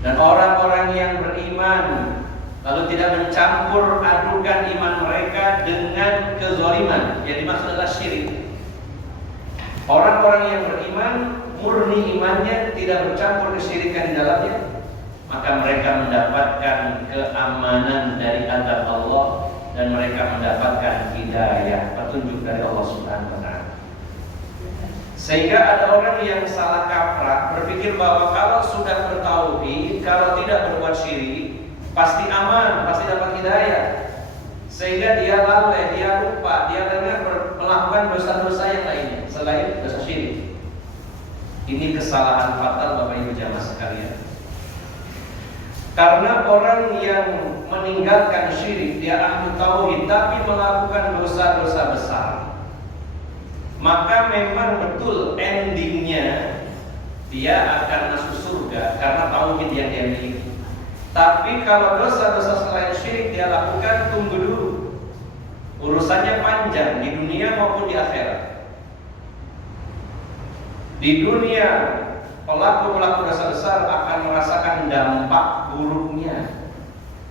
Dan orang-orang yang beriman lalu tidak mencampur adukan iman mereka dengan kezaliman, yang dimaksud adalah syirik. Orang-orang yang beriman murni imannya, tidak bercampur kesyirikan di dalamnya, maka mereka mendapatkan keamanan dari azab Allah dan mereka mendapatkan hidayah, petunjuk dari Allah Subhanahu wa taala. Sehingga ada orang yang salah kaprah berpikir bahwa kalau sudah bertauhid, kalau tidak berbuat syirik, pasti aman, pasti dapat hidayah. Sehingga dia lalai, dia lupa, dia melakukan dosa-dosa yang lainnya selain dosa syirik. Ini kesalahan fatal Bapak Ibu jamaah sekalian. Karena orang yang meninggalkan syirik, dia ahli tauhid tapi melakukan dosa-dosa besar, maka memang betul endingnya dia akan masuk surga karena tauhid yang dia miliki. Tapi kalau dosa-dosa selain syirik dia lakukan, tunggu dulu, urusannya panjang di dunia maupun di akhirat. Di dunia pelaku-pelaku dosa besar akan merasakan dampak buruknya,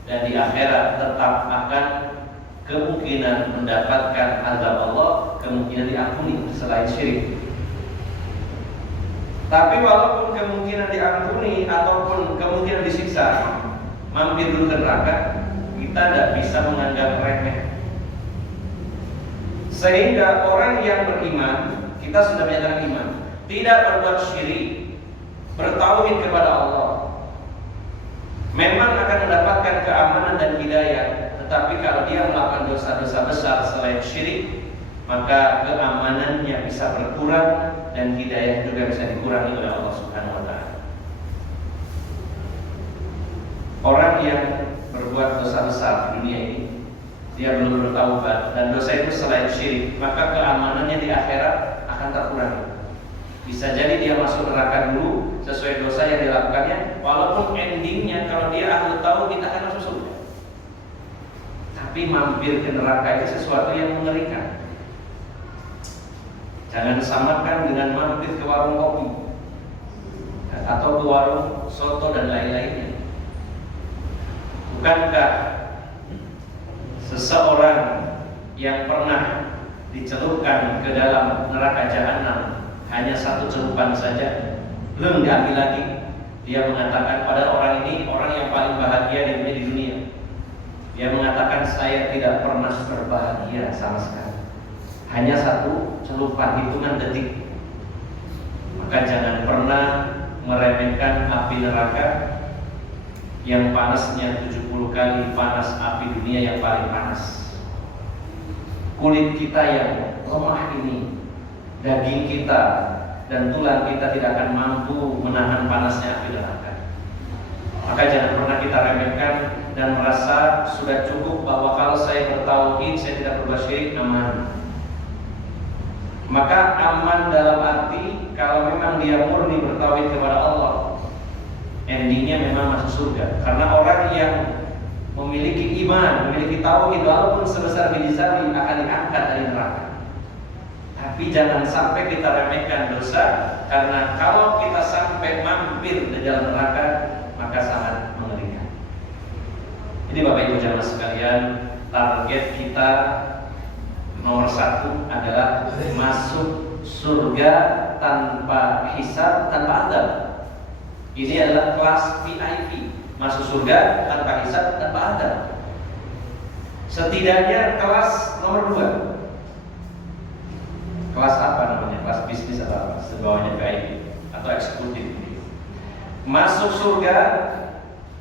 dan di akhirat tetap akan kemungkinan mendapatkan azab Allah, kemungkinan diampuni selain syirik. Tapi walaupun kemungkinan diampuni ataupun kemungkinan disiksa, mampir dulu ke neraka, kita tidak bisa menganggap remeh. Sehingga orang yang beriman, kita sudah menyatakan iman, tidak berbuat syirik, bertauhid kepada Allah, memang akan mendapatkan keamanan dan hidayah. Tetapi kalau dia melakukan dosa-dosa besar selain syirik, maka keamanannya bisa berkurang dan hidayah juga bisa dikurangi oleh Allah Subhanahu wa taala. Orang yang berbuat dosa besar di dunia ini, dia belum bertaubat dan dosa itu selain syirik, maka keamanannya di akhirat akan terkurangi. Bisa jadi dia masuk neraka dulu sesuai dosa yang dilakukannya, walaupun endingnya kalau dia ahli tauhid akan masuk surga. Tapi mampir ke neraka itu sesuatu yang mengerikan. Jangan samakan dengan mampir ke warung kopi atau ke warung soto dan lain-lainnya. Bukankah seseorang yang pernah dicelupkan ke dalam neraka jahanam hanya satu celupan saja, belum diambil lagi, dia mengatakan pada orang ini orang yang paling bahagia di dunia. Dia mengatakan saya tidak pernah berbahagia sama sekali, hanya satu celupan, hitungan detik. Maka jangan pernah meremehkan api neraka yang panasnya 70 kali panas api dunia yang paling panas. Kulit kita yang lemah ini, daging kita dan tulang kita tidak akan mampu menahan panasnya api neraka. Maka jangan pernah kita remehkan dan merasa sudah cukup bahwa kalau saya bertauhid, saya tidak berbuat syirik, aman. Maka aman dalam arti kalau memang dia murni bertauhid kepada Allah, endingnya memang masuk surga. Karena orang yang memiliki iman, memiliki tauhid, walaupun sebesar biji sawi akan diangkat dari neraka. Tapi jangan sampai kita remehkan dosa, karena kalau kita sampai mampir di dalam neraka, maka sangat mengerikan. Jadi Bapak Ibu jamaah sekalian, target kita nomor 1 adalah masuk surga tanpa hisab, tanpa azab. Ini adalah kelas VIP, masuk surga tanpa hisab, tanpa azab. Setidaknya kelas nomor 2. Kelas apa namanya? Kelas bisnis atau apa? Sebawahnya VIP atau eksekutif. Masuk surga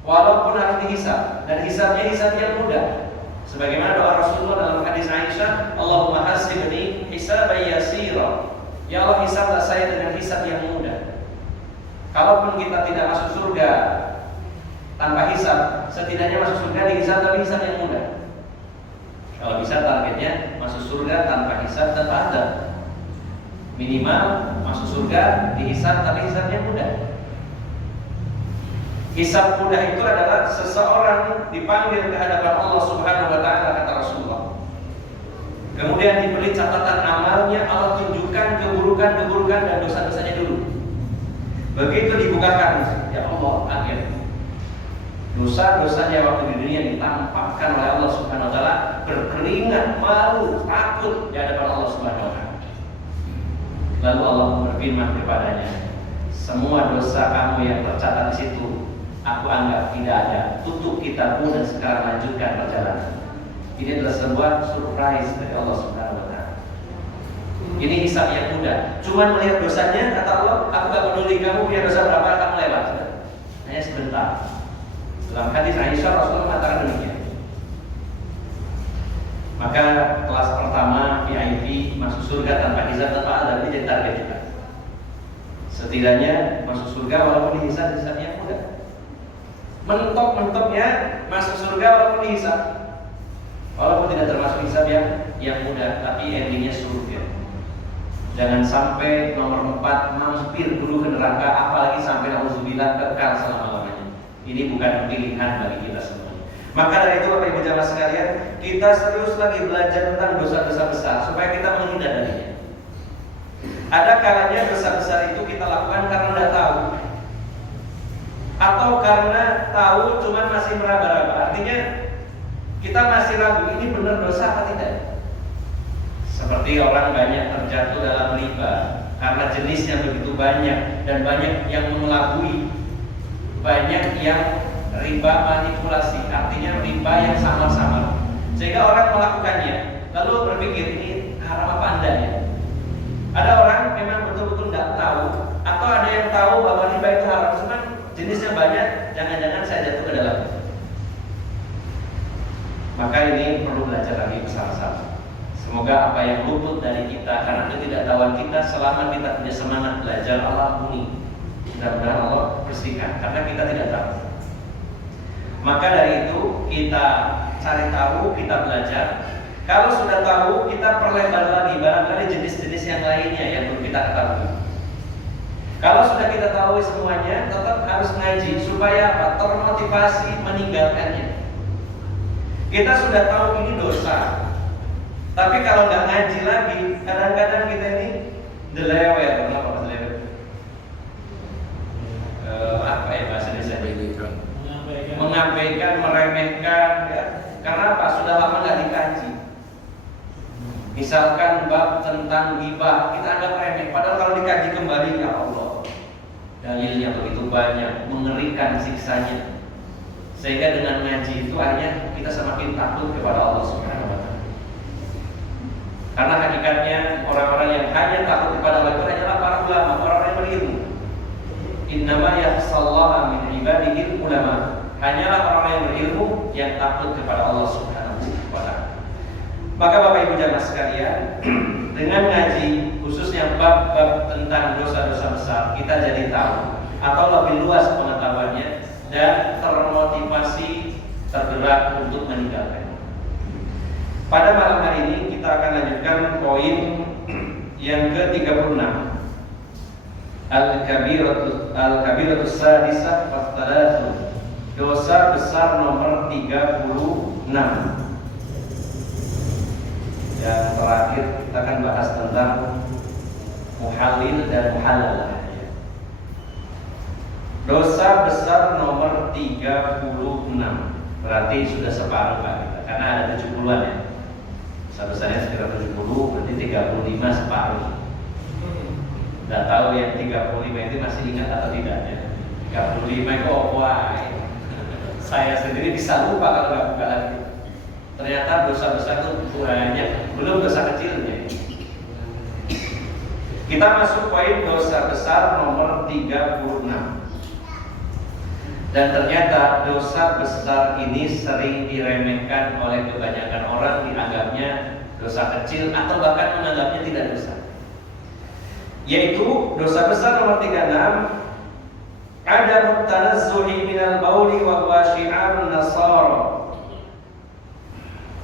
walaupun harus dihisab, dan hisabnya hisab yang mudah. Sebagaimana doa Rasulullah dalam hadis Aisyah, Allahumma hasibni hisaban yasira. Ya Allah, hisablah saya dengan hisab yang mudah. Kalaupun kita tidak masuk surga tanpa hisab, setidaknya masuk surga dihisab tapi hisab yang mudah. Kalau bisa targetnya masuk surga tanpa hisab, tanpa azab. Minimal masuk surga dihisab tapi hisabnya mudah. Hisab mudah itu adalah seseorang dipanggil ke hadapan Allah Subhanahu wa taala, kata Rasulullah. Kemudian diberi catatan amalnya, Allah tunjukkan keburukan dan dosa-dosanya dulu. Begitu dibukakan, ya Allah, kaget. Dosa-dosanya waktu di dunia ditampakkan oleh Allah Subhanahu wa taala, berkeringat, malu, takut di hadapan Allah Subhanahu wa taala. Lalu Allah berfirman kepadanya, semua dosa kamu yang tercatat di situ aku anggap tidak ada. Tutup kitabmu dan sekarang lanjutkan perjalanan. Ini adalah sebuah surprise dari Allah Subhanahu wa taala. Ini hisab yang mudah. Cuma melihat dosanya, kata Allah, aku gak peduli kamu punya dosa berapa, kamu lewat. Hanya sebentar. Dalam hadis Aisyah Rasulullah mengatakan demikian. Maka kelas pertama VIP masuk surga tanpa hisab tanpa azab, ini jadi target kita. Setidaknya masuk surga walaupun hisabnya mudah. Mentok-mentoknya masuk surga walaupun dihisab, walaupun tidak termasuk hisab yang mudah, tapi endingnya surga. Jangan sampai nomor 4 mampir dulu ke neraka, apalagi sampai nauzubillah kekal selama-lamanya. Ini bukan pilihan bagi kita semua. Maka dari itu Bapak Ibu jamaah sekalian, kita terus lagi belajar tentang dosa-dosa besar supaya kita menghindar darinya. Ada kalanya dosa besar itu kita lakukan karena tidak tahu, atau karena tahu cuman masih meraba-raba. Artinya kita masih ragu, ini benar dosa apa tidak. Seperti orang banyak terjatuh dalam riba karena jenisnya begitu banyak dan banyak yang mengelabui, banyak yang riba manipulasi, artinya riba yang samar-samar, sehingga orang melakukannya lalu berpikir ini haram apa andanya. Ada orang memang betul-betul nggak tahu, atau ada yang tahu bahwa riba itu haram, cuman jenisnya banyak, jangan-jangan saya jatuh ke dalam. Maka ini perlu belajar lagi bersama-sama. Semoga apa yang luput dari kita karena ketidaktahuan kita, selama kita punya semangat belajar, Allah ampuni. Mudah-mudahan Allah bersihkan karena kita tidak tahu. Maka dari itu kita cari tahu, kita belajar. Kalau sudah tahu, kita perlebar lagi barangkali jenis-jenis yang lainnya yang perlu kita ketahui. Kalau sudah kita tahu semuanya, tetap harus ngaji supaya apa? Termotivasi meninggalkannya. Kita sudah tahu ini dosa, tapi kalau nggak ngaji lagi, kadang-kadang kita ini delewer, apa delewer? Apa ya bahasa Indonesia? Mengabaikan, meremehkan, ya. Karena apa? Sudah lama nggak dikaji. Misalkan bab tentang ghibah, kita anggap remeh. Padahal kalau dikaji kembali, ya Allah, dalilnya begitu banyak, mengerikan siksanya. Sehingga dengan ngaji itu akhirnya kita semakin takut kepada Allah Subhanahu wa taala. Karena hakikatnya orang-orang yang hanya takut kepada Allah itu hanyalah para ulama, orang-orang yang berilmu. Innama yakhshallaha min ibadihi ulama. Hanyalah orang yang berilmu yang takut kepada Allah Subhanahu wa taala. Maka Bapak Ibu jamaah sekalian, dengan ngaji khususnya bab-bab tentang dosa-dosa besar, kita jadi tahu atau lebih luas pengetahuannya dan termotivasi tergerak untuk meninggalkan. Pada malam hari ini kita akan lanjutkan poin yang ke-36. Al-kabiratus sadisah wa thalathun. Dosa besar nomor 36. Yang terakhir kita akan bahas tentang muhalil dan muhalalah. Dosa besar nomor 36. Berarti sudah separuh Pak kita, karena ada 70-an ya. Dosa besarnya sekitar 70, berarti 35 separuh. Tidak tahu yang 35 itu masih ingat atau tidak ya. 35 itu wah. Saya sendiri bisa lupa kalau nggak buka lagi. Ternyata dosa besar itu banyak, belum dosa kecilnya. Kita masuk poin dosa besar nomor 36. Dan ternyata dosa besar ini sering diremehkan oleh kebanyakan orang, dianggapnya dosa kecil atau bahkan menganggapnya tidak dosa. Yaitu dosa besar nomor 36, ada mutanazzuhi minal bauli wa huwa syi'arun nasara.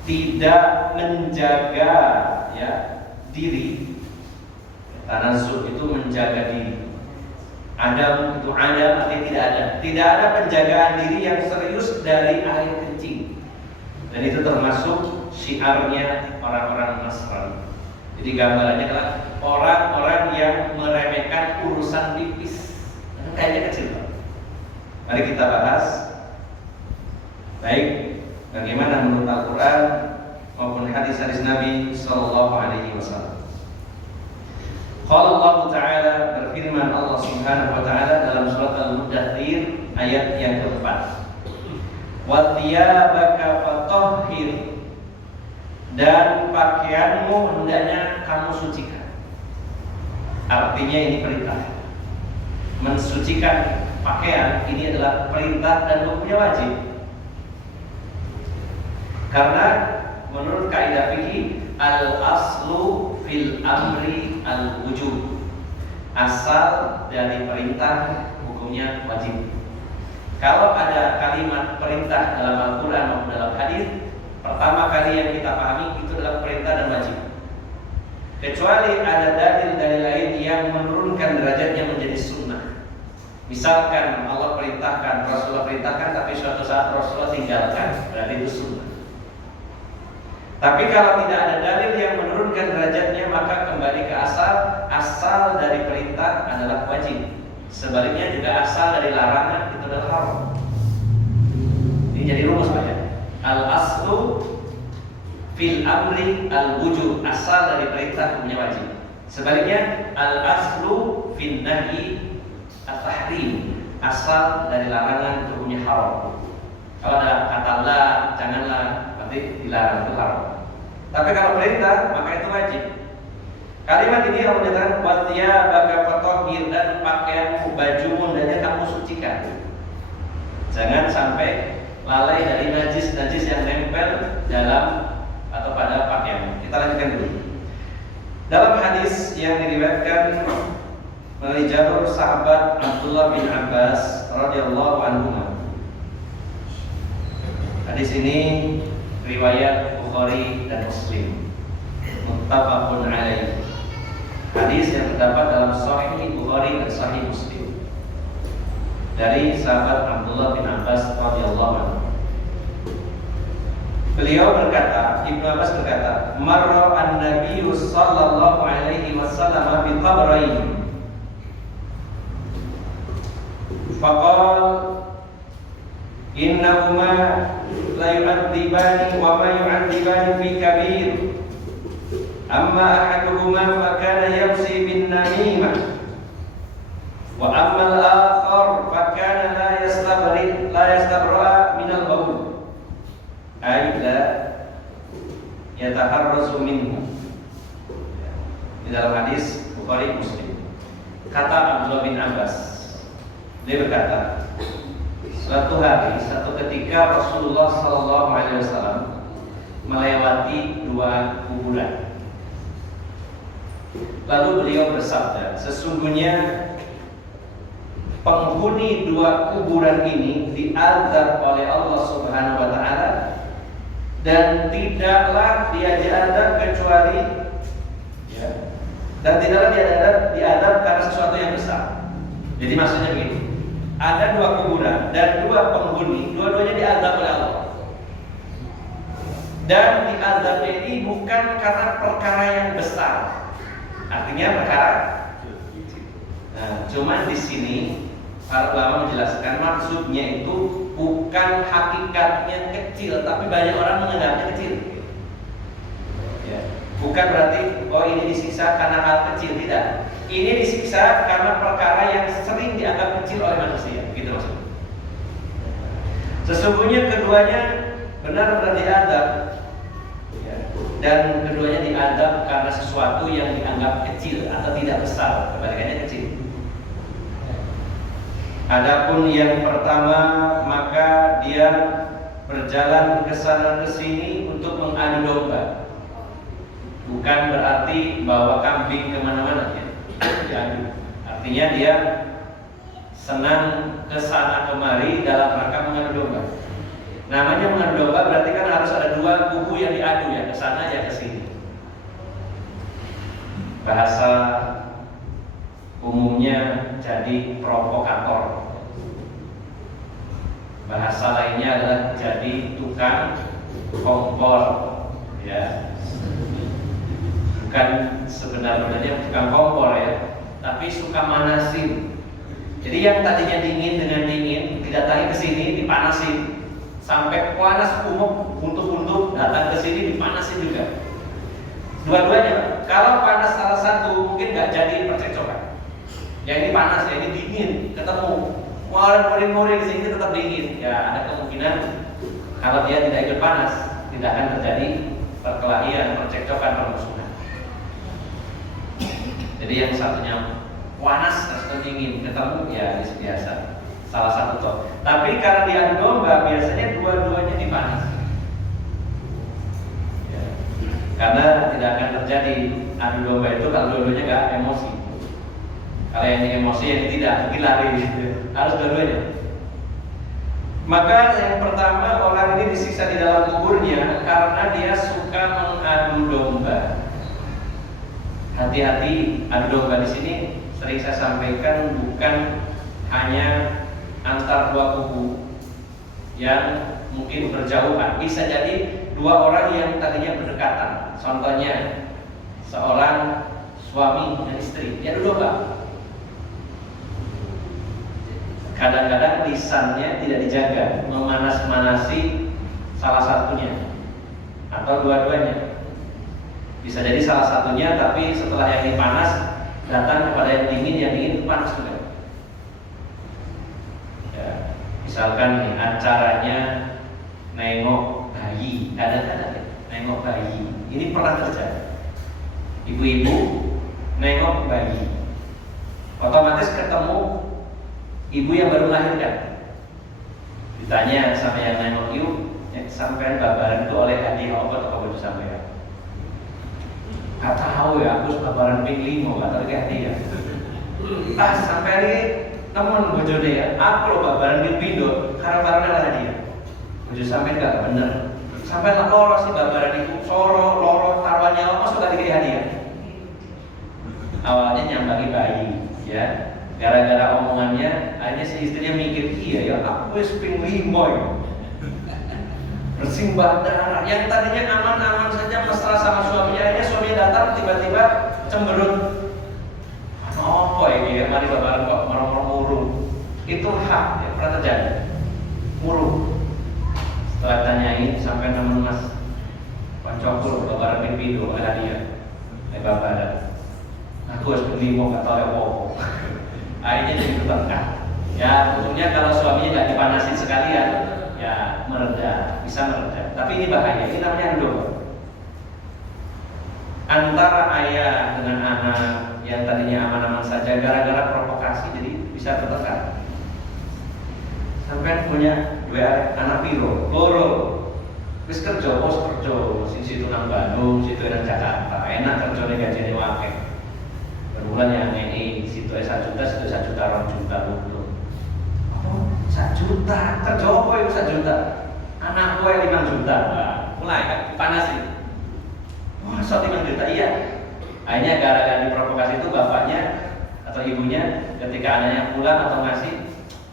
Tidak menjaga ya diri. Tanazzuh itu menjaga diri. Adam itu ada atau tidak ada. Tidak ada penjagaan diri yang serius dari air kencing. Dan itu termasuk syiarnya orang-orang Nasrani. Jadi gambarannya adalah orang-orang yang meremehkan urusan pipis. Kayaknya kecil. Mari kita bahas Baik, bagaimana menurut Al-Quran maupun hadis-hadis Nabi Sallallahu Alaihi Wasallam? Qala Allah Ta'ala, berfirman Allah Subhanahu Wa Ta'ala dalam surat Al-Mudaththir ayat yang keempat, wa thiyabaka fatahhir, dan pakaianmu hendaknya kamu sucikan. Artinya ini perintah. Mensucikan pakaian ini adalah perintah dan hukumnya wajib. Karena menurut kaidah fikih, al-aslu fil amri al-wujub. Asal dari perintah hukumnya wajib. Kalau ada kalimat perintah dalam Al-Quran maupun dalam hadis, pertama kali yang kita pahami itu adalah perintah dan wajib. Kecuali ada dalil-dalil lain yang menurunkan derajatnya menjadi sunnah. Misalkan Allah perintahkan, Rasulullah perintahkan, tapi suatu saat Rasulullah tinggalkan, berarti itu sunnah. Tapi kalau tidak ada dalil yang menurunkan derajatnya, maka kembali ke asal. Asal dari perintah adalah wajib. Sebaliknya juga asal dari larangan itu adalah haram. Ini jadi rumus banyak. Al-aslu fil amri al-wujub, asal dari perintah hukumnya wajib. Sebaliknya al-aslu fil nahyi at-tahrim, asal dari larangan hukumnya haram. Kalau ada kata la, janganlah, berarti dilarang, itu haram. Tapi kalau perintah, maka itu wajib. Kalimat ini Allah menyatakan wa thiyabaka fatahhir, dan pakaianmu, bajumu hendaknya kamu sucikan. Jangan sampai lalai dari najis-najis yang nempel dalam atau pada pakaian. Kita lanjutkan dulu. Dalam hadis yang diriwayatkan melalui jalur sahabat Abdullah bin Abbas radhiyallahu anhu. Hadis ini riwayat Bukhari dan Muslim, muttafaqun alaih. Hadis yang terdapat dalam Sahih Bukhari dan Sahih Muslim dari sahabat Abdullah bin Abbas radhiyallahu anhu. Beliau berkata, Ibnu Abbas berkata, marra an-nabiy sallallahu alaihi wasallam bi qabrayn. Faqala innahuma la yu'adzibani wa ma yu'adzibani fi kabir. Amma ahaduhuma fa kana yamsi bin namimah, wa amma al-akhar fa kana la yastabra min al-bawl, ay la yataharrazu minhu. Di dalam hadis Bukhari Muslim, kata Abdullah bin Abbas, dia berkata, suatu hari, satu ketika Rasulullah SAW melewati dua kuburan. Lalu beliau bersabda, sesungguhnya penghuni dua kuburan ini diazab oleh Allah Subhanahu wa Ta'ala, dan tidaklah dia diazab kecuali dan tidaklah dia diazab karena sesuatu yang besar. Jadi maksudnya begini, ada dua kuburan dan dua penghuni, dua-duanya diazab oleh Allah. Dan diazabnya ini bukan karena perkara yang besar, artinya perkara. Nah, cuman di sini para ulama menjelaskan maksudnya itu bukan hakikatnya kecil, tapi banyak orang menganggapnya kecil. Ya. Bukan berarti oh ini disiksa karena hal kecil, tidak. Ini disiksa karena perkara yang sering dianggap kecil oleh manusia, gitu maksudnya. Sesungguhnya keduanya benar-benar diazab, ya. Dan keduanya diazab karena sesuatu yang dianggap kecil atau tidak besar, kebalikannya kecil. Adapun yang pertama, maka dia berjalan ke sana ke sini untuk mengadu domba. Bukan berarti bawa kambing kemana-mana, ya. Diadu. Artinya dia senang ke sana kemari dalam rangka mengadu domba. Namanya mengadu domba berarti kan harus ada dua kubu yang diadu, ya, ke sana ya ke sini. Bahasa umumnya jadi provokator. Bahasa lainnya adalah jadi tukang kompor, ya. Bukan sebenarnya tukang kompor, ya, tapi suka manasin. Jadi yang tadinya dingin dengan dingin didatangi ke sini dipanasin sampai panas umum, buntu-buntu datang ke sini dipanasin juga. Dua-duanya. Kalau panas salah satu mungkin nggak jadi percekcokan. Yang ini panas, yang ini dingin, ketemu. Murid-murid di sini tetap dingin. Ya ada kemungkinan kalau dia tidak ikut panas, tidak akan terjadi perkelahian, percekcokan, permusuhan. Jadi yang satunya panas, satu dingin, ketemu ya biasa. Salah satu toh. Tapi karena diadu domba biasanya dua-duanya dipanas. Ya. Karena tidak akan terjadi adu domba itu kalau dua-duanya nggak emosi. Kalau yang emosi yang tidak, mungkin lari gitu. Harus dua-duanya. Maka yang pertama, orang ini disiksa di dalam kuburnya karena dia suka mengadu domba. Hati-hati, adu domba di sini sering saya sampaikan bukan hanya antar dua kubu yang mungkin berjauhan, bisa jadi dua orang yang tadinya berdekatan. Contohnya seorang suami dan istri, dia adu domba. Kadang-kadang lisannya tidak dijaga, memanas-manasi salah satunya atau dua-duanya. Bisa jadi salah satunya, tapi setelah yang ini panas datang kepada yang dingin panas juga. Ya, misalkan nih, acaranya nengok bayi, ada nengok bayi. Ini pernah terjadi. Ibu-ibu nengok bayi, otomatis ketemu ibu yang baru melahirkan. Ditanya sama yang nengok ibu, sampai babaran itu oleh hadiah apa atau baju sampai? Gak tahu ya, aku babaran ping 5 gak tahu kayak hadiah. Sampai hari temen bojone ya, aku loh babaran ping pindo karena barangnya hadiah. Baju sampai gak bener. Sampai loro sih babaran ibu, soro, loro, taruhan nyawa masuk gak dikasih hadiah. Awalnya nyambangi bayi, ya. Gara-gara omongannya, akhirnya si istrinya mikir, iya ya aku wis ping 5 ya. Bersimbah darah. Yang tadinya aman-aman saja mesra sama suaminya, akhirnya suaminya datang tiba-tiba cemberut. Apa ini ya, mari babaran kok merong-merong murung. Itu hak, ya, pernah terjadi. Murung. Setelah tanyain sampai namun mas pancokul babaran ping pindo ada dia. Babaran. Aku harus ping 5 gak tahu ya apa. Akhirnya jadi bertengkar. Ya untungnya kalau suaminya nggak dipanasin sekalian, ya mereda, bisa mereda. Tapi ini bahaya, ini namanya adu domba. Antara ayah dengan anak yang tadinya aman-aman saja, gara-gara provokasi jadi bisa bertengkar. Sampai punya dua anak piro, loro, wis kerja, bos kerja, situ nang Bandung, situ nang Jakarta, enak kerjanya gajinya wakil. Berbulan yang ini situ 1 juta, situ 1 juta, 2 juta dulu. Oh, 1 juta, kerja apa itu 1 juta? Anak gue 5 juta, nah, mulai kan dipanasin. Wah, so 5 juta, iya. Akhirnya gara-gara diprovokasi itu bapaknya atau ibunya ketika anaknya pulang atau ngasih,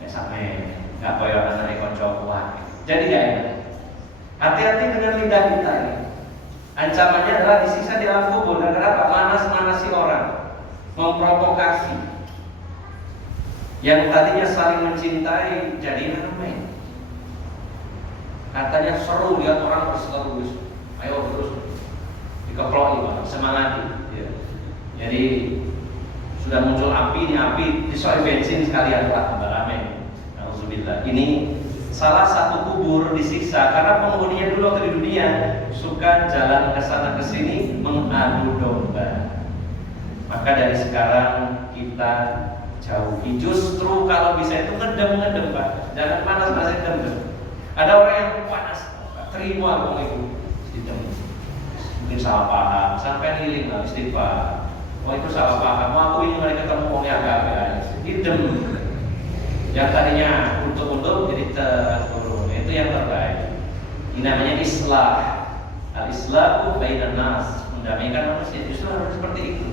sampai nggak koyo anaknya konco kuat. Jadi gak enak. Hati-hati dengan lidah kita ini. Ancamannya adalah disiksa di alam kubur. Dan kenapa? Manas-manasi orang, memprovokasi. Yang tadinya saling mencintai jadi main. Katanya seru lihat orang terus, ayo terus dikeploi, semangati. Ya. Jadi sudah muncul api, ini api disoi bensin sekalian lah, rame. Alhamdulillah. Ini salah satu kubur disiksa karena penghuninya dulu waktu di dunia suka jalan ke sana ke sini mengadu domba. Maka dari sekarang kita jauhi. Justru kalau bisa itu ngedem Pak. Jangan panas-panasin ngedem. Ada orang yang panas, terima kok itu. Mungkin salah paham, sampai healing lah istighfar. Oh itu salah paham. Aku ini mereka ketemu orang yang agak idem. Yang tadinya untuk jadi turun. Itu yang terbaik. Ini namanya islah. Al-islahu bainan nas, mendamaikan manusia. Justru harus seperti itu.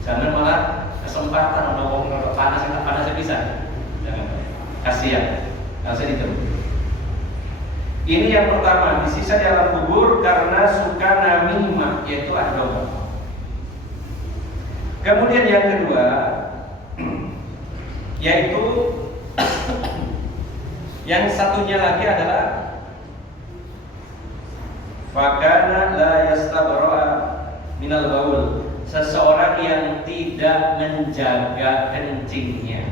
Jangan malah kesempatan untuk panas bisa. Jangan. Kasihan. Kasihan itu. Ini yang pertama, disiksa di alam kubur karena suka namimah, yaitu adu. Kemudian yang kedua, yaitu yang satunya lagi adalah fakana la yastabra minal baul, seseorang yang tidak menjaga kencingnya.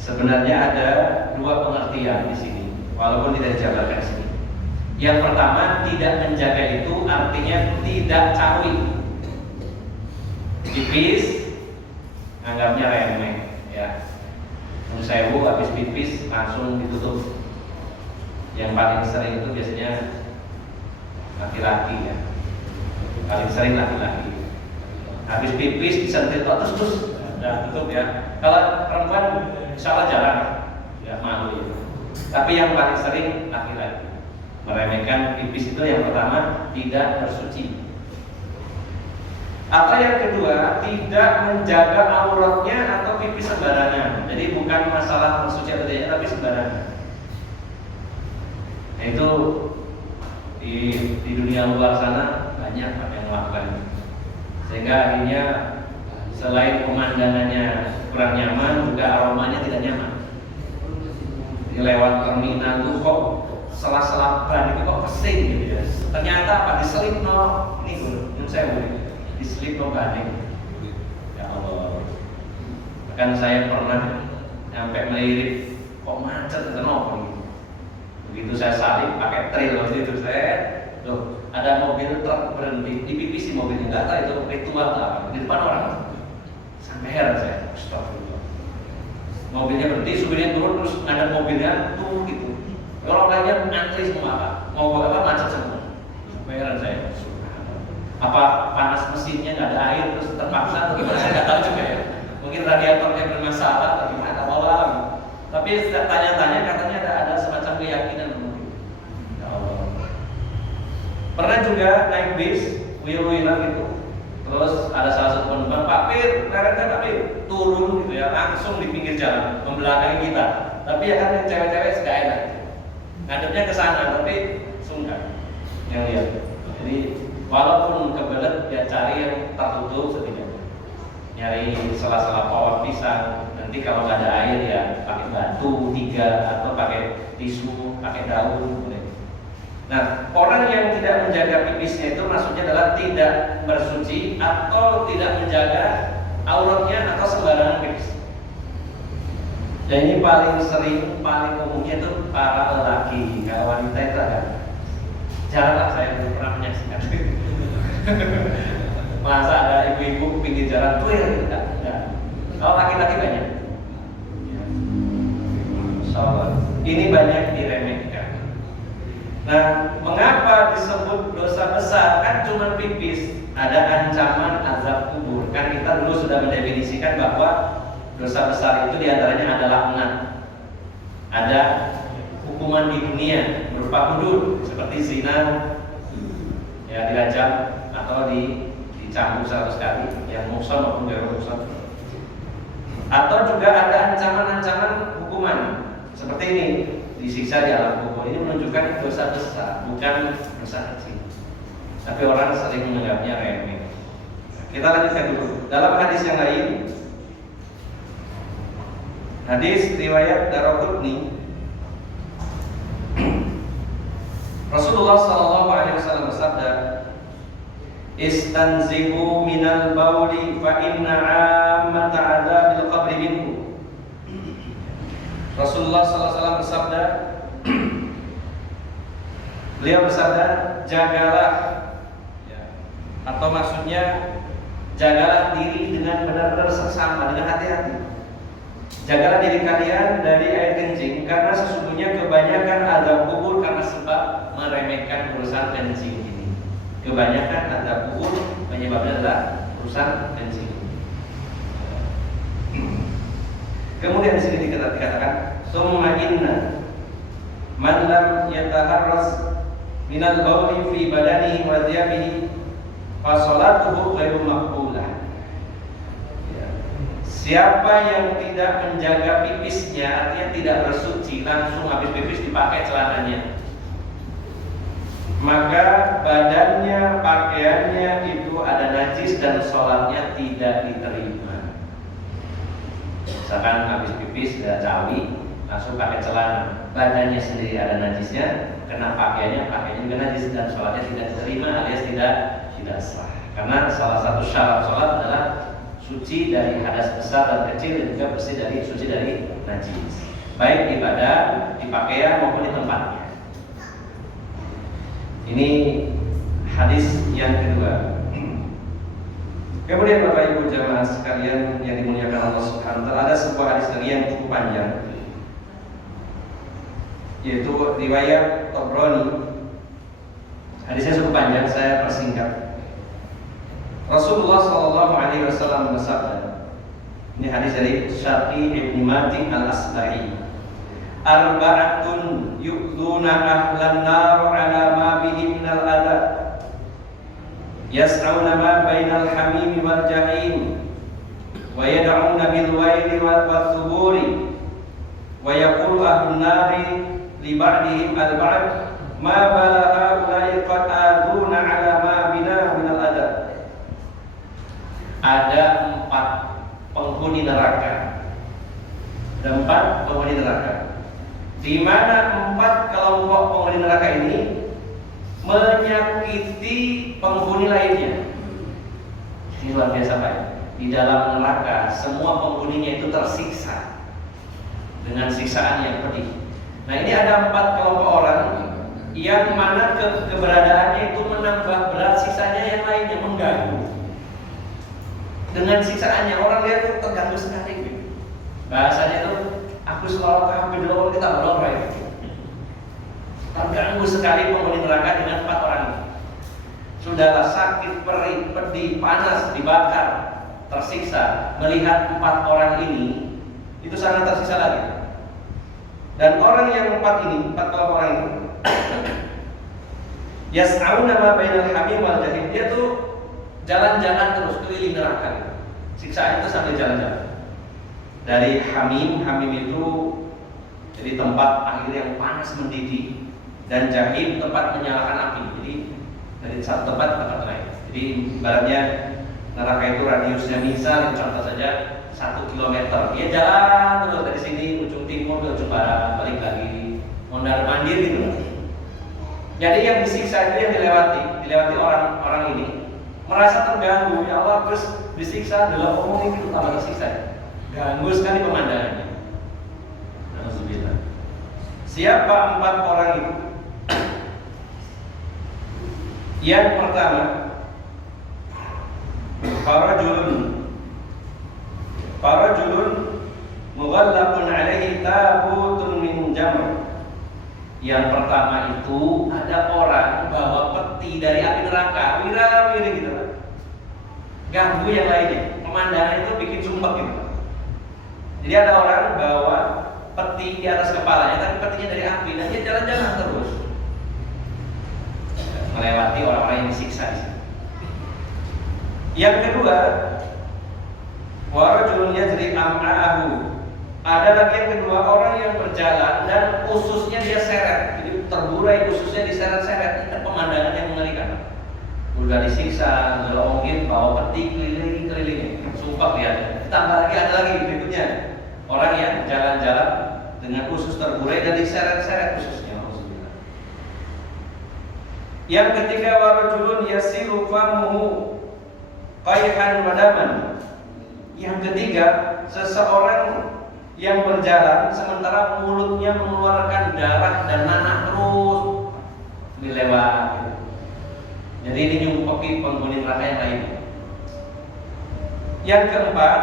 Sebenarnya ada dua pengertian di sini, walaupun tidak dijabarkan di sini. Yang pertama, tidak menjaga itu artinya tidak cawi. Pipis, anggapnya remeh, ya. Sewu habis pipis langsung ditutup. Yang paling sering itu biasanya laki-laki, ya. Paling sering laki-laki. Habis pipis disentil terus, udah tutup, ya. Kalau perempuan salah jarang, ya, malu, ya. Tapi yang paling sering laki-laki meremehkan pipis itu. Yang pertama, tidak bersuci. Atau yang kedua, tidak menjaga auratnya atau pipis sembarangan. Jadi bukan masalah bersuci atau tidak, tapi sembarangan. Nah, itu di dunia luar sana banyak yang melakukan itu. Sehingga akhirnya selain pemandangannya kurang nyaman, juga aromanya tidak nyaman. Di lewat terminal tuh kok sela-sela ban itu kok pesing gitu, ya. Ternyata apa, diselip no ini diselip no baning. Ya Allah. Bahkan saya pernah sampai melirik, kok macet kenapa gitu. Begitu saya salip pakai trail waktu itu, saya loh, ada mobil truk berhenti di pipis di mobil, nggak tahu itu ritual apa di depan orang. Sampai heran saya, astagfirullah. Mobilnya berhenti, supirnya turun, terus ngadep mobilnya tuh gitu. Orang lainnya antri semua, Pak. Mau apa, macet semua. Sampai heran saya, apa panas mesinnya nggak ada air terus terpaksa atau gimana, saya nggak tahu juga, ya. Mungkin radiatornya bermasalah atau gimana, Allah. Tapi tanya-tanya katanya ada semacam keyakinan mungkin. Ya Allah. Pernah juga naik bis, wheel-wheelan gitu. Terus ada salah satu penumpang, Pak Pir, Pak Pir, turun gitu, ya, langsung di pinggir jalan, membelakangi kita. Tapi ya kan yang cewek-cewek suka enak, ngadepnya ke sana, tapi sungkan yang lihat. Jadi walaupun kebelet, ya cari yang tertutup setidaknya. Nyari sela-sela pohon pisang. Nanti kalau nggak ada air, ya pakai batu 3 atau pakai tisu, pakai daun. Nah, orang yang tidak menjaga pipisnya itu maksudnya adalah tidak bersuci atau tidak menjaga auratnya atau sembarangan pipis. Dan ini paling sering, paling umumnya itu para lelaki. Kalau wanita itu ada jarang, saya belum pernah menyaksikan. Masa ada ibu-ibu pinggir jalan tuh, ya tidak. Kalau laki-laki banyak. Ini banyak diremehkan. Nah, mengapa disebut dosa besar? Kan cuma pipis. Ada ancaman azab kubur. Kan kita dulu sudah mendefinisikan bahwa dosa besar itu diantaranya ada laknat, ada hukuman di dunia berupa hudud seperti zina, ya, dirajam atau dicambuk 100 kali, yang muhsan maupun gak muhsan. Atau juga ada ancaman-ancaman hukuman seperti ini, disiksa di alam kubur. Ini menunjukkan dosa besar, bukan dosa kecil. Tapi orang sering menganggapnya remeh. Kita lanjutkan dulu. Dalam hadis yang lain, hadis riwayat Daraqutni, Rasulullah SAW bersabda, "Istanzihu minal bauli fa inna 'ammata 'adzabil qabri minhu." Rasulullah SAW bersabda, beliau bersabda, jagalah, ya, atau maksudnya jagalah diri dengan benar-benar seksama, dengan hati-hati. Jagalah diri kalian dari air kencing, karena sesungguhnya kebanyakan azab kubur karena sebab meremehkan urusan kencing ini. Kebanyakan azab kubur penyebabnya adalah urusan kencing. Kemudian di sini dikatakan, "Summa inna man lam yataharras minal bauli fi badanihi wa thiyabihi fa salatuhu ghairu maqbulah." Siapa yang tidak menjaga pipisnya, artinya tidak bersuci, langsung habis pipis dipakai celananya, maka badannya, pakaiannya itu ada najis dan sholatnya tidak diterima. Misalkan habis pipis sudah cawi, langsung pakai celana, badannya sendiri ada najisnya, kena pakaiannya juga najis, dan sholatnya tidak diterima alias tidak sah. Karena salah satu syarat sholat adalah suci dari hadas besar dan kecil, dan juga suci dari najis, baik di badan, di pakaian maupun di tempatnya. Ini hadis yang kedua. Kemudian Bapak Ibu jamaah sekalian yang dimuliakan Allah Subhanahu wa taala, ada sebuah hadis lagi yang cukup panjang, yaitu riwayat Tabrani. Hadisnya cukup panjang, saya persingkat. Rasulullah sallallahu alaihi wasallam bersabda. Ini hadis dari Syaqi ibn Malik al-Asba'i. Arba'atun yu'duna ahlan nar 'ala ma bihim minal adab. Yas'auna ma bainal hamim wal jahim wa yad'una bil waili wal thuburi wa yaqulu ahlun nari li ba'dihim al ba'd ma balagha ulai qad aduna 'ala ma bina minal adab. Ada 4 penghuni neraka. Ada 4 penghuni neraka. Di mana 4 kelompok penghuni neraka ini menyakiti penghuni lainnya. Ini luar biasa Pak. Di dalam neraka semua penghuninya itu tersiksa dengan siksaan yang pedih. Nah, ini ada 4 kelompok orang yang mana keberadaannya itu menambah berat siksanya yang lainnya, mengganggu. Dengan siksaannya orang lihat itu terganggu sekali. Bahasanya itu aku selalu kafir dulu kita berdoa. Terganggu sekali penghuni neraka dengan 4 orang ini. Sudahlah sakit, perih, pedih, panas, dibakar, tersiksa. Melihat 4 orang ini, itu sangat tersiksa lagi. Dan orang yang 4 kelompok orang ini, yas'auna ma bainal hamim wal jahim. Dia tuh jalan-jalan terus keliling neraka. Siksaan itu sambil jalan-jalan. Dari hamim itu jadi tempat air yang panas mendidih, dan jahim tempat menyalakan api. Jadi dari satu tempat ke tempat lain. Jadi ibaratnya neraka itu radiusnya misal contoh saja 1 kilometer. Dia jalan terus dari sini ujung timur ke ujung barat, balik lagi, mondar mandir gitu. Jadi yang disiksa itu yang dilewati orang ini merasa terganggu. Ya Allah, terus disiksa dalam omong itu tambah tersiksa. Ganggu sekali pemandangannya. Alhamdulillah. Siapa 4 orang itu? Yang pertama, farajulun mughallaqun alaihi tabutun min jamr. Yang pertama itu ada orang bawa peti dari api neraka, wira-wiri gitu. Ganggu yang lainnya. Pemandangan itu bikin sumpah gitu. Jadi ada orang bawa peti di atas kepalanya, tapi petinya dari api, dan dia jalan-jalan terus melewati orang-orang yang disiksa di sini. Yang kedua, warajulun yajri am'ahu. Ada lagi yang kedua, orang yang berjalan dan ususnya dia seret. Jadi terburai ususnya diseret-seret. Ini pemandangan yang mengerikan. Udah disiksa, udah omongin, bawa peti keliling-keliling. Sumpah lihat. Ditambah lagi ada lagi berikutnya. Orang yang jalan-jalan dengan usus terburai dan diseret-seret ususnya. Yang ketiga, warajulun yasiru famuhu qayhan wadaman. Yang ketiga, seseorang yang berjalan sementara mulutnya mengeluarkan darah dan nanah terus dilewati. Jadi ini nyumpeki penghuni neraka yang lain. Yang keempat,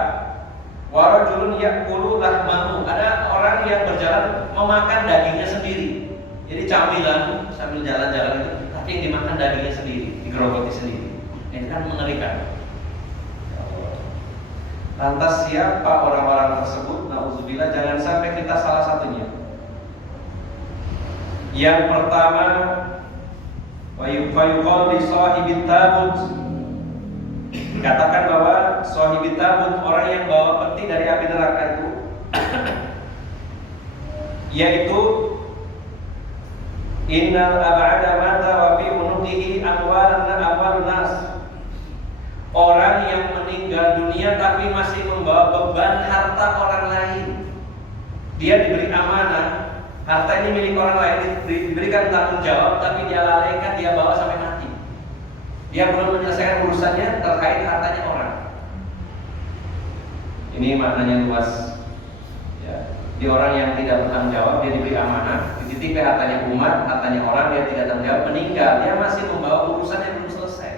warajulun ya'kulu lahmahu. Ada orang yang berjalan memakan dagingnya sendiri. Jadi camilan sambil jalan-jalan itu, tapi yang dimakan dagingnya sendiri, digerogoti sendiri. Ini kan mengerikan. Lantas siapa orang-orang tersebut? Nauzubillah, jangan sampai kita salah satunya. Yang pertama, wa yuqal li sahibit tabut. Dikatakan bahwa sahibit tabut, orang yang bawa peti dari api neraka itu, yaitu innal ab'ada mata wa fi unuqihi amwalun nas. Orang yang meninggal dunia tapi masih membawa beban harta orang lain. Dia diberi amanah Harta ini milik orang lain, diberikan tanggung jawab, tapi dia lalaikan, dia bawa sampai mati. Dia belum menyelesaikan urusannya terkait hartanya orang. Ini maknanya luas. Ya. Di orang yang tidak bertanggung jawab, dia diberi amanah, dititipkan hartanya umat, hartanya orang, dia tidak tanggung jawab, meninggal, dia masih membawa urusan yang belum selesai.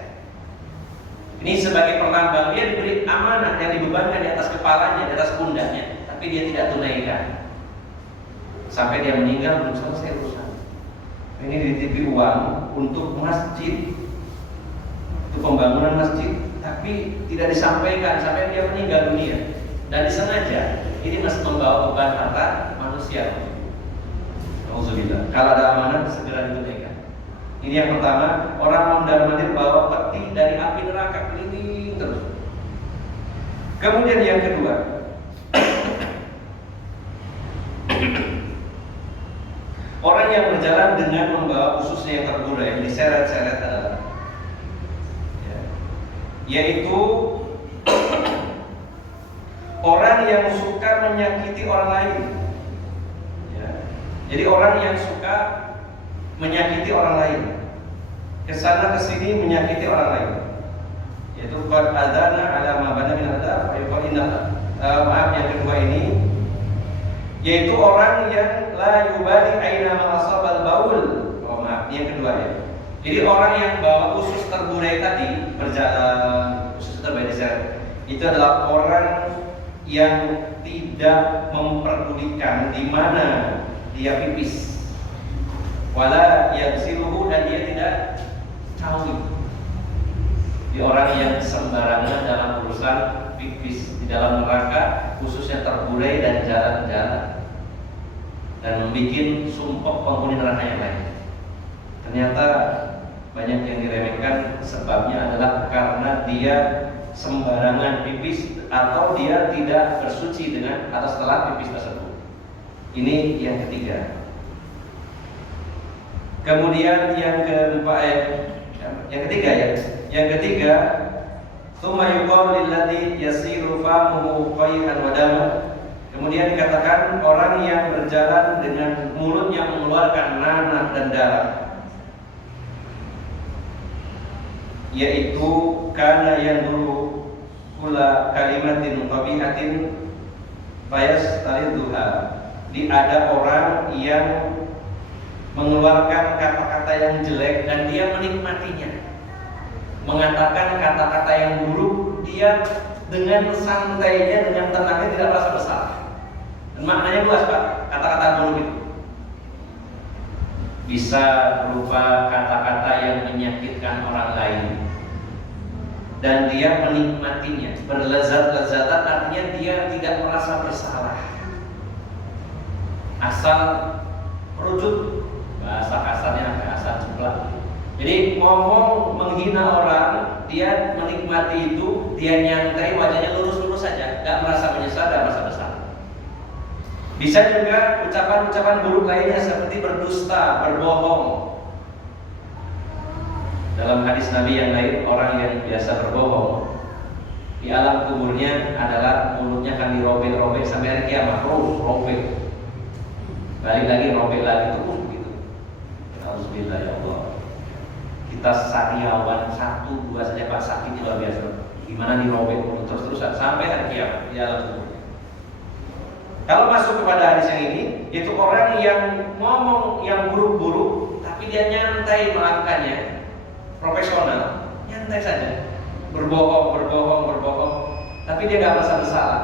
Ini sebagai perlambang, dia diberi amanah yang dibebankan di atas kepalanya, di atas pundaknya, tapi dia tidak tunaikan. Sampai dia meninggal belum selesai urusan. Ini dititipi uang untuk masjid, untuk pembangunan masjid, tapi tidak disampaikan sampai dia meninggal dunia. Dan disengaja, ini masih membawa beban harta manusia. Alhamdulillah. Kalau ada amanah segera ditunaikan. Ini yang pertama, orang mondar-mandir bawa peti dari api neraka keliling terus. Kemudian yang kedua, orang yang berjalan dengan membawa ususnya yang terburai, yang diseret-seret adalah, yaitu orang yang suka menyakiti orang lain. Jadi orang yang suka menyakiti orang lain, kesana kesini menyakiti orang lain, yaitu qad adzana ala ma bana min adab. Maaf, yang kedua ini, yaitu orang yang la yubali aina ma asabal baul. Oh maaf, yang kedua ya. Jadi orang yang bawa usus terburai tadi, berjalan usus terburai itu adalah orang yang tidak memperdulikan di mana dia pipis, wala yagsiluhu, dan dia tidak tahu. Di orang yang sembarangan dalam urusan pipis di dalam neraka, khususnya terburai dan jalan-jalan dan membuat sumpah penghuni neraka yang lain. Ternyata banyak yang diremehkan, sebabnya adalah karena dia sembarangan pipis atau dia tidak bersuci dengan atau setelah pipis tersebut. Ini yang ketiga. Kemudian yang keempat, yang ketiga ya. Yang ketiga, tsumma yuqalu lilladzi yasiru famuhu qayhan wa dama. Kemudian dikatakan orang yang berjalan dengan mulutnya mengeluarkan nanah dan darah, yaitu kana yanzuru kula kalimatin qabihatin fayastariduha. Ada orang yang mengeluarkan kata-kata yang jelek dan dia menikmatinya, mengatakan kata-kata yang buruk, dia dengan santainya, dengan tenangnya, tidak merasa bersalah. Dan maknanya luas Pak, kata-kata buruk itu bisa berupa kata-kata yang menyakitkan orang lain dan dia menikmatinya, berlezat-lezatan, artinya dia tidak merasa bersalah, asal merujuk, bahasa kasarnya asal jeplak. Jadi ngomong menghina orang, dia menikmati itu, dia nyantai, wajahnya lurus-lurus saja, gak merasa menyesal, gak merasa bersalah. Bisa juga ucapan-ucapan buruk lainnya seperti berdusta, berbohong. Dalam hadis Nabi yang lain, orang yang biasa berbohong di alam kuburnya adalah mulutnya akan dirobek-robek sampai hari kiamat, terus robek, balik lagi robek lagi, terus begitu. Alhamdulillah ya Allah. Kita sariawan 1-2 saja Pak, sakit luar biasa. Gimana dirobek terus-terusan sampai hari kiamat di alam kubur. Kalau masuk kepada hadis yang ini, yaitu orang yang ngomong yang buruk-buruk, tapi dia nyantai melakukannya, profesional, nyantai saja, berbohong, tapi dia gak merasa bersalah,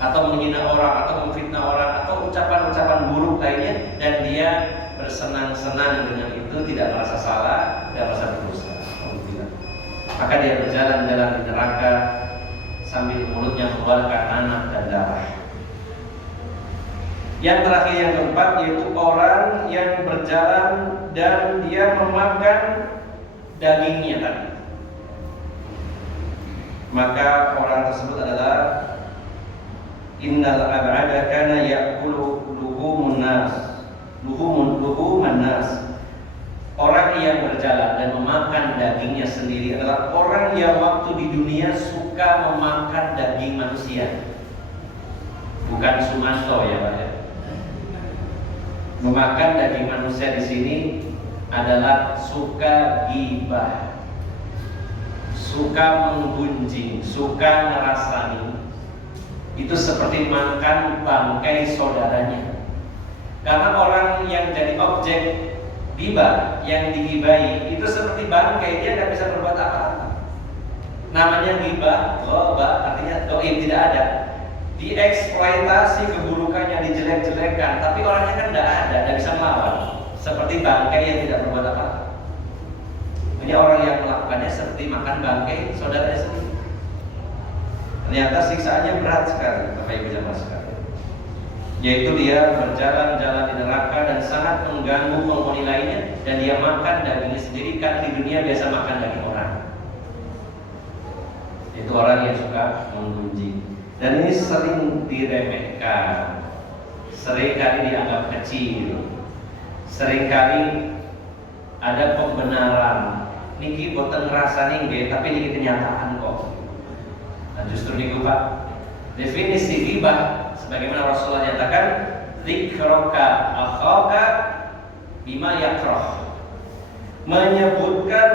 atau menghina orang, atau memfitnah orang, atau ucapan-ucapan buruk lainnya, dan dia bersenang-senang dengan itu, tidak merasa salah, tidak merasa berdosa. Maka dia berjalan-jalan di neraka sambil mulutnya mengeluarkan nanah dan darah. Yang terakhir, yang keempat, yaitu orang yang berjalan dan dia memakan dagingnya tadi. Maka orang tersebut adalah innal ab'ada kana ya'kulu luhumun nas. Orang yang berjalan dan memakan dagingnya sendiri adalah orang yang waktu di dunia suka memakan daging manusia. Bukan Sumanto ya Pak ya. Memakan daging manusia di sini adalah suka ghibah, suka menggunjing, suka ngerasani. Itu seperti makan bangkai saudaranya. Karena orang yang jadi objek ghibah, yang digibahi, itu seperti bangkai, dia tidak bisa berbuat apa-apa. Namanya ghibah, loba, artinya doib, tidak ada. Dieksploitasi keburukannya, dijelek-jelekan, tapi orangnya kan tidak bisa melawan. Seperti bangkai yang tidak berbuat apa-apa. Ini orang yang melakukannya seperti makan bangkai saudaranya sendiri. Ternyata siksaannya berat sekali, Bapak Ibu jamaah sekalian. Yaitu dia berjalan-jalan di neraka dan sangat mengganggu penghuni lainnya, dan dia makan dagingnya sendiri. Kan di dunia biasa makan daging orang. Itu orang yang suka menggunjing. Dan ini sering diremehkan, sering kali dianggap kecil, sering kali ada pembenaran. Niki boten ngerasa ningge, tapi niki kenyataan kok. Nah justru niku Pak, definisi ghibah sebagaimana Rasulullah nyatakan, dzikraka akhaka bima yakrah. Menyebutkan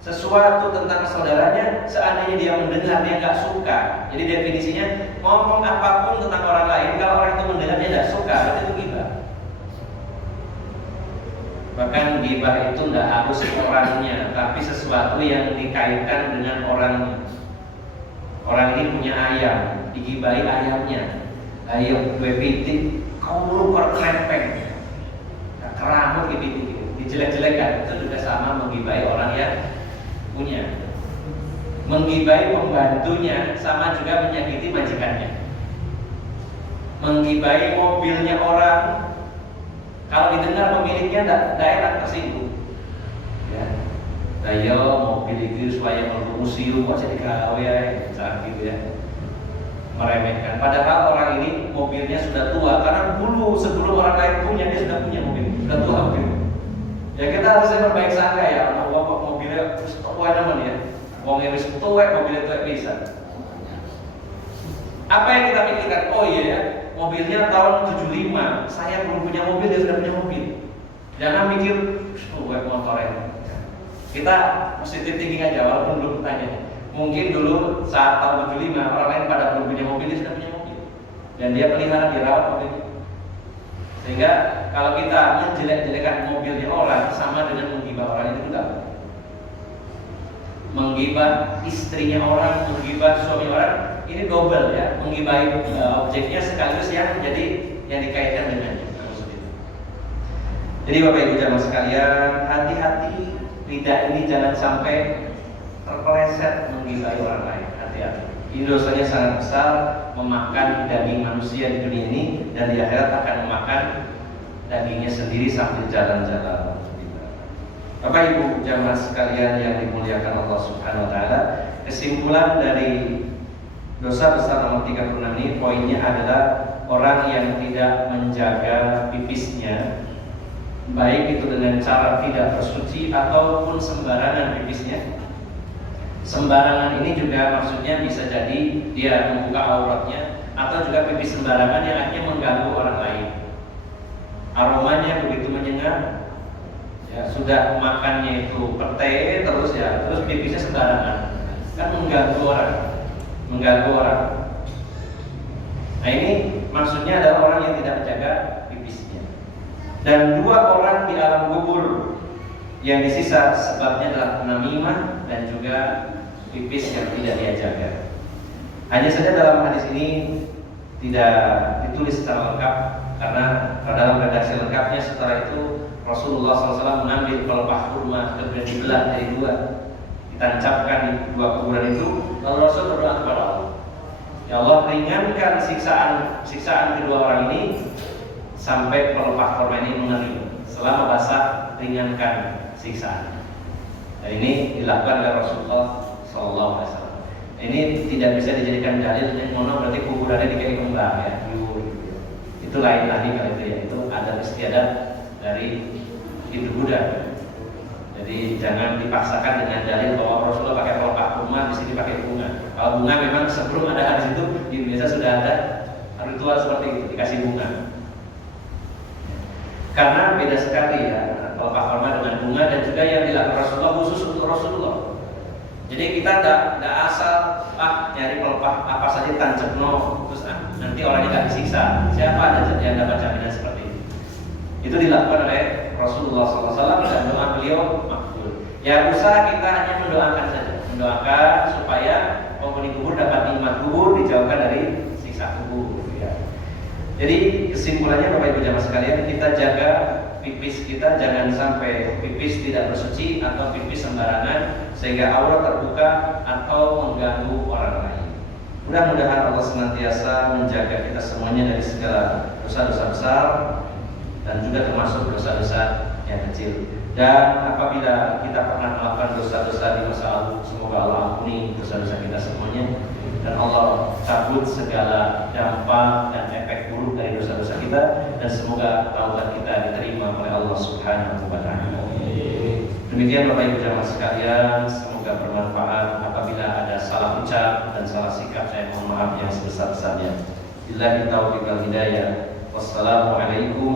sesuatu tentang saudaranya seandainya dia mendengar dia nggak suka. Jadi definisinya ngomong apapun tentang orang lain, kalau orang itu mendengar dia nggak suka, berarti itu ghibah. Bahkan ghibah itu nggak harus orangnya, tapi sesuatu yang dikaitkan dengan orangnya. Orang ini punya ayam, digibahi ayamnya. Ayam gue pitik, kau belum perkrepeng, keramut gitu, dijelek-jelekan. Itu juga sama menggibahi orang yang punya. Menggibahi pembantunya sama juga menyakiti majikannya. Menggibahi mobilnya orang, kalau didengar pemiliknya tidak enak, tersinggung. Ya, ayo mobil itu supaya untuk museum kok jadi gawe ya, gitu ya. Meremehkan. Padahal orang ini mobilnya sudah tua karena dulu sebelum orang lain punya dia sudah punya mobil, sudah tua mobil. Ya kita harusnya berbaik sangka ya, kok mobilnya tua naman ya. Wong iris tua, mobilnya tua bisa. Apa yang kita pikirkan? Oh iya ya, mobilnya tahun 75, saya belum punya mobil, dia sudah punya mobil. Jangan mikir, gue motornya. Kita positif thinking aja, walaupun belum bertanya. Mungkin dulu saat tahun 75, orang lain pada belum punya mobil, dia sudah punya mobil. Dan dia pelihara, dirawat mobilnya. Sehingga kalau kita menjelek-jelekan mobilnya orang, sama dengan menggibah orang itu juga. Menggibah istrinya orang, menggibah suami orang, ini double ya, menggibahi objeknya sekaligus yang jadi yang dikaitkan dengannya. Jadi Bapak Ibu jamaah sekalian, hati-hati lidah ini jangan sampai terpeleset menggibahi orang lain. Hati-hati. Ini dosanya sangat besar, memakan daging manusia di dunia ini, dan di akhirat akan memakan dagingnya sendiri sambil jalan-jalan. Bapak Ibu jamaah sekalian yang dimuliakan Allah Subhanahu wa taala, kesimpulan dari dosa besar nomor 36 ini poinnya adalah orang yang tidak menjaga pipisnya, baik itu dengan cara tidak bersuci ataupun sembarangan pipisnya. Sembarangan ini juga maksudnya bisa jadi dia membuka auratnya, atau juga pipis sembarangan yang akhirnya mengganggu orang lain. Aromanya begitu menyengat, ya, sudah makannya itu pete terus ya, terus pipisnya sembarangan, kan mengganggu orang. Nah ini maksudnya adalah orang yang tidak menjaga pipisnya. Dan dua orang di alam kubur yang disisa sebabnya adalah namimah dan juga pipis yang tidak dia jaga. Hanya saja dalam hadis ini tidak ditulis secara lengkap, karena dalam redaksi lengkapnya setelah itu Rasulullah SAW mengambil pelepah kurma, kemudian dibelah dari dua, ditancapkan di dua kuburan itu, lalu Rasul berdoa kepada Allah, ya Allah, ringankan siksaan kedua orang ini sampai pelepah kurma ini mengering. Selama basah, ringankan siksaan. Dan ini dilakukan oleh Rasulullah SAW. Ini tidak bisa dijadikan dalil yang mana berarti kuburannya dikai kembang ya. Itu lain lagi kalau itu ya. Itu adat istiadat dari Hindu Buddha. Jadi jangan dipaksakan dengan dalil bahwa Rasulullah pakai pelepah kurma, di sini pakai bunga. Kalau bunga memang sebelum ada hadis itu di Indonesia sudah ada ritual seperti itu, dikasih bunga. Karena beda sekali ya pelepah korma dengan bunga, dan juga yang dilakukan Rasulullah khusus untuk Rasulullah. Jadi kita tidak asal nyari pelepah apa saja tancapno terus nanti orangnya nggak disiksa. Siapa ada yang dapat jaminan seperti itu? Itu dilakukan oleh Rasulullah SAW dan doa beliau makbul. Ya usaha kita hanya mendoakan saja, mendoakan supaya penghuni kubur dapat nikmat kubur, dijauhkan dari siksa kubur. Ya. Jadi kesimpulannya Bapak Ibu jamaah sekalian, kita jaga pipis kita, jangan sampai pipis tidak bersuci atau pipis sembarangan sehingga aurat terbuka atau mengganggu orang lain. Mudah-mudahan Allah senantiasa menjaga kita semuanya dari segala dosa-dosa besar dan juga termasuk dosa-dosa yang kecil. Dan apabila kita pernah melakukan dosa-dosa di masa lalu, semoga Allah ampuni dosa-dosa kita semuanya dan Allah cabut segala dampak dan efek buruk dari dosa-dosa kita, dan semoga taubat kita diterima oleh Allah Subhanahu wa taala. Demikian Bapak Ibu jamaah sekalian, semoga bermanfaat. Apabila ada salah ucap dan salah sikap, saya mohon maaf yang sebesar-besarnya. Billahi taufiq wal hidayah. Wassalamualaikum